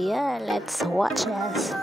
yeah, let's watch this.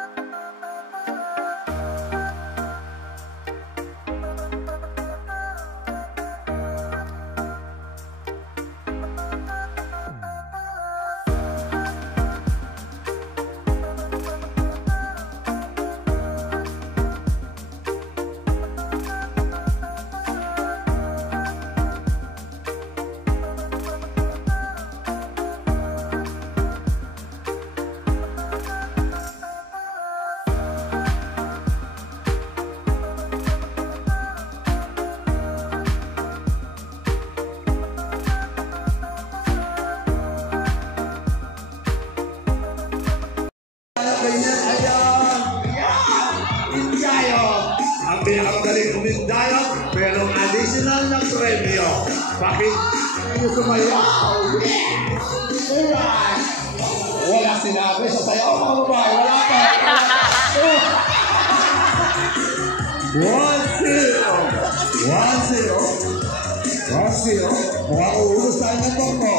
Ang pinakamagaling umindayo, pero additional na premyo. Bakit kayo sumayaw? Alright! Wala sinabi sa sayaw, mga babae. Wala pa. 1-0. Mukhang uubos tayo ng bangko.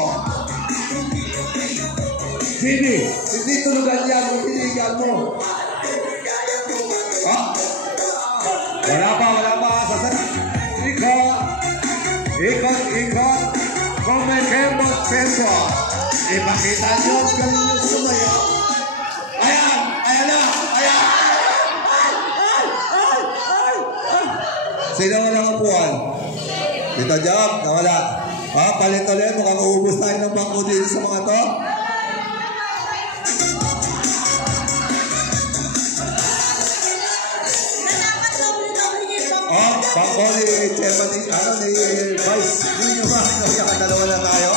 Hindi tulugan yan kung pinigan mo. Wala pa. Sasarap. Ikot. Kung may kembot. Ipakita nyo ang galing nyo sumayaw. Ayan na. Sino nga lang upuan? Dito job, nawala. Palit ulit. Mukhang uubos tayo ng bangko dito sa mga to. Bangko ni Chairman ni Vice. Hindi nyo ba? Dalawa na tayo.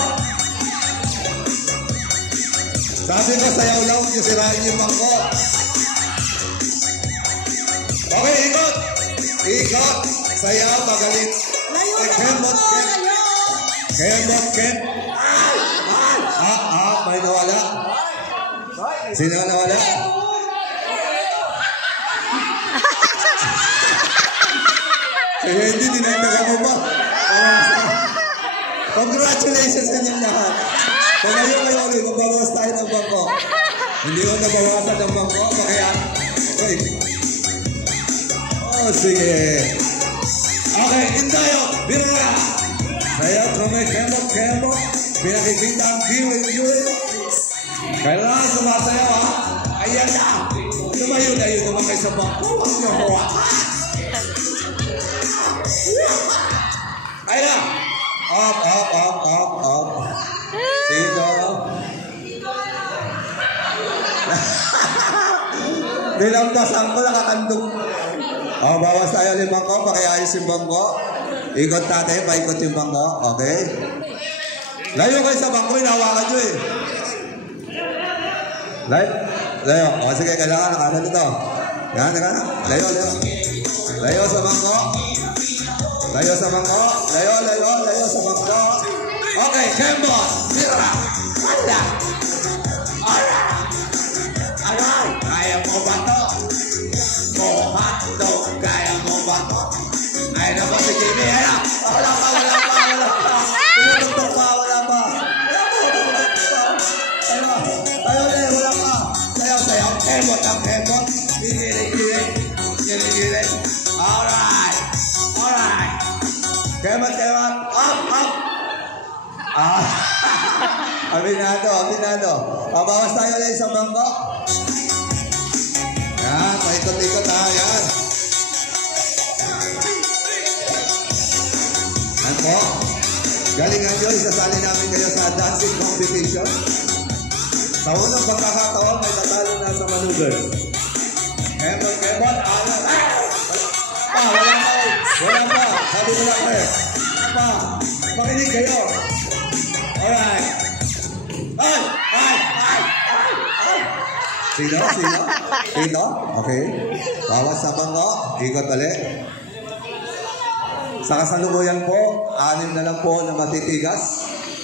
Sabi ko, sayaw lang yung sirain yung bangko. Okay, ikot. Sayaw, magaling. Kembot. May nawala. Sino nawala? Hindi, dinagdagan mo ba? Congratulations sa inyong lahat. Kung kayo ulit, magbabawas tayo ng bangko. Hindi ko nabawasan ng bangko, kaya... sige. Okay, Indayo, Birra. Sayaw, kami, kemo. Pinakikita ang giwe. Kailangan sumasayaw, ha? Ayan na. Tumayo na yun naman kayo sa bangko. Huwag niyo hawa. Ayan na. Up. Sino? Nilamdasan ko, nakakandong. Bawas tayo 5 ko, pakiayos yung bangko. Ikot natin, paikot yung bangko. Okay? Layo kayo sa bangko, inawakan nyo eh. Layo. Sige, kailangan nakasan ito. Yan. Layo. Layo sa bangko. Layo sa bangko. Okay, Kembot. Sira. Alright. Kaya mo ba to? Kaya mo ba to? Ay, naman si Jimmy. Wala pa. Pinutugtog pa, wala pa. Wala pa. Sayaw. Kembot. Giling. Alright. Kembot. Up. Aminado. Bawas tayo ulit sa bangko. Yan, paikot-ikot ha, yan. Yan po. Galingan nyo, isasali namin kayo sa dancing competition. Sa unang pagkakataon, may tatalo na sa maneuver. Kembot. Wala pa. Sabi mo lang kayo. Makinig kayo. Alright. Sino? Okay. Bawas sa bangko. Ikot ulit. Sa kasalukuyan po, 6 na lang po na matitigas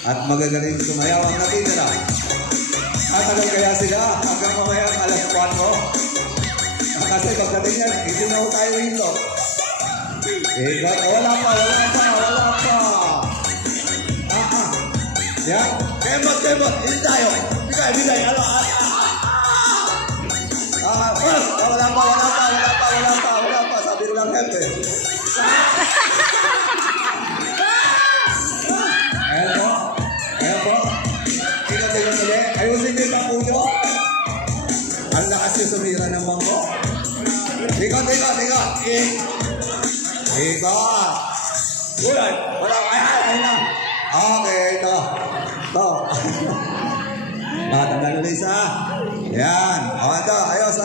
at magagaling sumayaw ang natitira. Tatagal kaya sila hanggang mamaya alas 4. Kasi pagdating yan, hindi na ho tayo rito. Ikot. Wala pa. Yan. Kembot. Hindi tayo. Bigay. ayusin. Ayan po. Ayan po. Tingnan ulit. Ayusin niyo yung papo nyo. Ang lakas yung sumira ng bangko. Ikot. Ikot. Ulan. Wala. Ayan na. Okay, ito. Tanggal ulit isa. Yan. O, ito. Ayos.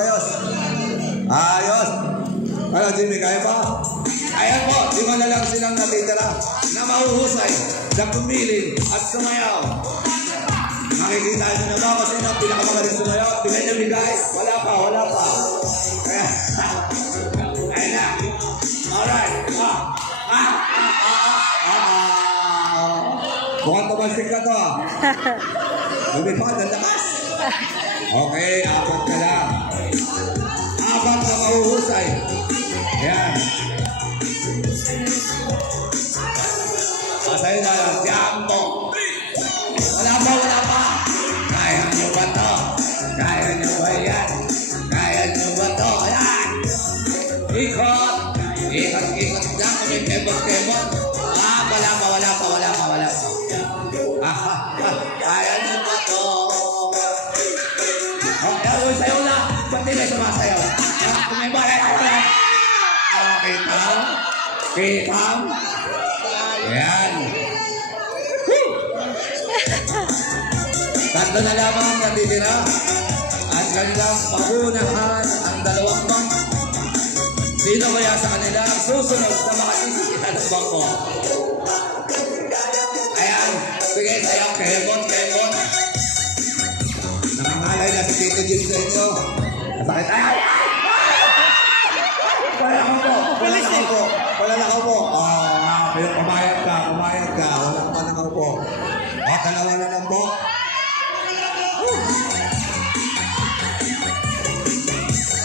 Ano, Jimmy, kaya pa? Ayan po. 5 na lang silang natitira na mahuhusay, na pumiling at sumayaw. Makikita nyo na ba kung sino ang pinakamagaling sumayaw? Bigay. Wala pa. Ayan na. Alright. Mukhang tumalsik ka to. Lumipad, ang lakas. Okay, 4 ka lang. 4 na mahuhusay. Ayan. Masaya na lang. Jambo. Wala pa. Kaya nyo ba to? Kaya nyo ba yan? Kaya nyo ba to? Ayan. Ikot. Diyan kami kebot. Wala pa. Kaya nyo ba to? Okay, sayo na. Ba't nila sumasayaw? Kitam. Ayan. Tatlo na lamang ang natitira. At kanilang paunahan ang 2 bangko. Sino kaya sa kanila ang susunod na makasisita ng bangko? Ayan. Sige, sayo. Kebot. Nakangalay na si Tito Jim sa inyo. Kasakit. Wala na ako po. Kumayag ka. Wala ka na ako po. Dalawa na lang po.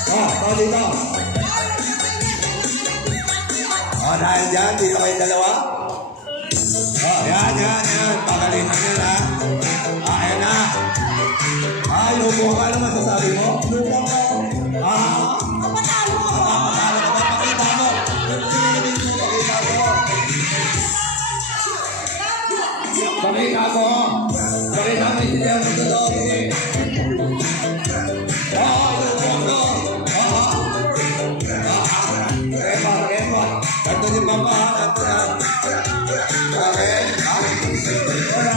Ito dito. Dahil dyan, dito kayo dalawa. Yan. Pagalingan yan, ha. Ayan na. Lupo ka. Ano masasabi mo? Lupo ka. Pakita mo yung sinayang sa totoo. Repot. Ganto yung bangko, ha? Ganto na. Okay. Alright. Kaya.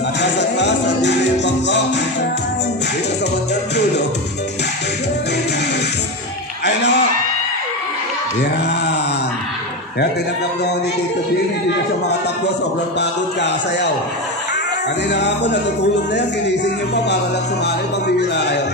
At nasa at dito yung bangko. Dito sa bandang dulo. Ayun na. Yan. Kaya tinanggap na ni Tito Jim, hindi na siya makatakbo, sobrang pagod kasayaw. Kanina nga po, natutulog na yan, ginising niyo pa para lang sumali, pabihira kayo.